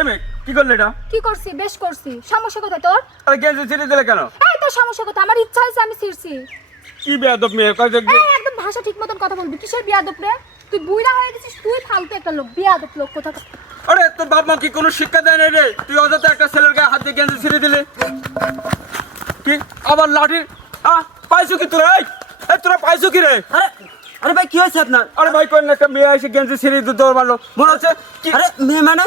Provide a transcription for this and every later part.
এমে কি করলে এটা কি করছি বেশ করছি সমস্যা কথা তোর আরে গেজে ছেড়ে দিলে কেন এই তো সমস্যা কথা আমার ইচ্ছা হয়েছে আমি ছিড়ছি কি বেয়াদব মেয়ে কয় কই দেখবি একদম ভাষা ঠিক মতন কথা বলবি কিসের বেয়াদব রে তুই বুইড়া হয়ে গেছিস তুই ফালতু একটা লোক বেয়াদব লোক কথা আরে তোর বাবা মা কি কোনো শিক্ষা দেয় না রে তুই অযথা একটা ছেলের গায়ে হাত দিয়ে গেঞ্জি ছিঁড়ে দিলে কি আবার লাঠি আ পাইছো কি তোরা এই এই তোরা পাইছো কি রে আরে আরে ভাই কি হয়েছে আপনার আরে ভাই কোন একটা মেয়ে এসে গেঞ্জি ছিঁড়ে দিয়ে দৌড় মনে হচ্ছে কি আরে মেয়ে মানে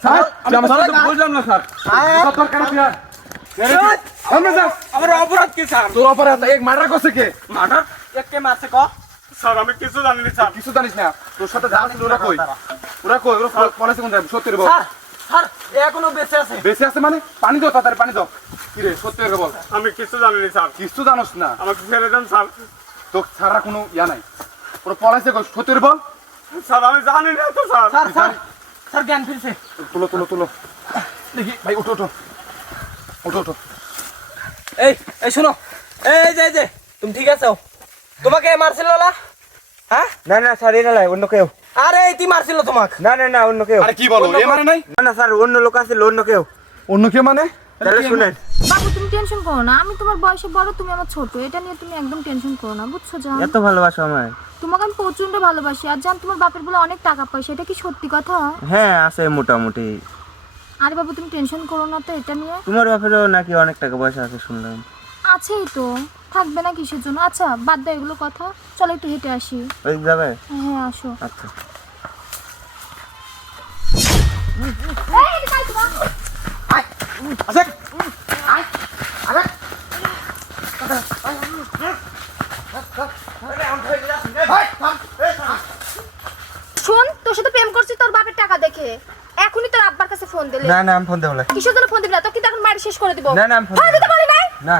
অপরাধ অপরাধ কি এক কে ক আমি জানি তোর সাথে বল বেঁচে আছে আছে মানে পানি দো তাড়াতাড়ি পানি দো কি রে সত্যি কথা বল আমি কিছু জানিনি স্যার কিছু জানোস না আমাকে ফেলে দেন স্যার তো ছাড়া কোনো ইয়া নাই ওরা পড়াইছে সত্যি বল স্যার আমি জানি না তো স্যার सर ज्ञान फिर से तुलो तुलो तुलो देखिए भाई उठो उठो उठो उठो ए ए सुनो ए जय जय तुम ठीक आसो তোমাকে মারছিল লোলা হ্যাঁ না না স্যার এ না লাই অন্য কেউ আরে এই তুই মারছিল তোমাকে না না না অন্য কেউ আরে কি বলো এ মানে নাই না না স্যার অন্য লোক আছে অন্য কেউ অন্য কেউ মানে তাহলে শুনেন আবু তুমি টেনশন করো না আমি তোমার বয়সে বড় তুমি আমার ছোট এটা নিয়ে তুমি একদম টেনশন করো না বুঝছো জান এত ভালোবাসো আমায় তোমাকে আমি প্রচন্ড ভালোবাসি আর জান তোমার বাপের বলে অনেক টাকা পয়সা এটা কি সত্যি কথা হ্যাঁ আছে মোটামুটি আরে বাবু তুমি টেনশন করো না তো এটা নিয়ে তোমার বাপেরও নাকি অনেক টাকা পয়সা আছে শুনলাম আছেই তো থাকবে না কিসের জন্য আচ্ছা বাদ দাও এগুলো কথা চলো একটু হেঁটে আসি ওই যাবে হ্যাঁ আসো আচ্ছা এই তুমি আয় আয় তোর সাথে প্রেম করছি তোর টাকা দেখে তোর আব্বার কাছে ফোন না না আমি ফোন কিসের জন্য ফোন না এখন শেষ করে না না ফোন না না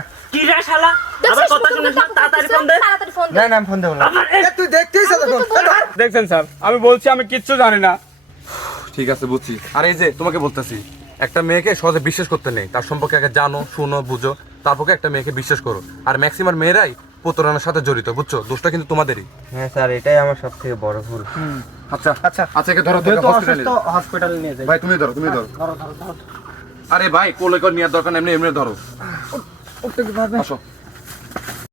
শালা কথা তাড়াতাড়ি ফোন দে তাড়াতাড়ি ফোন দে না না ফোন না তুই দেখছেন স্যার আমি বলছি আমি কিচ্ছু জানি না ঠিক আছে বুঝছি আর এই যে তোমাকে বলতাছি একটা মেয়েকে সহজে বিশ্বাস করতে নেই তার সম্পর্কে আগে জানো শুনো বুঝো তারপরে একটা মেয়েকে বিশ্বাস করো আর ম্যাক্সিমাম মেয়েরাই প্রতারণার সাথে জড়িত বুঝছো দোষটা কিন্তু তোমাদেরই হ্যাঁ স্যার এটাই আমার সব থেকে বড় ভুল আচ্ছা আচ্ছা আচ্ছা একে ধরো তো হসপিটালে নিয়ে যাই ভাই তুমি ধরো তুমি ধরো ধরো ধরো আরে ভাই কোলে কোলে নিয়ে দরকার এমনি এমনি ধরো ওটা ভাবে আসো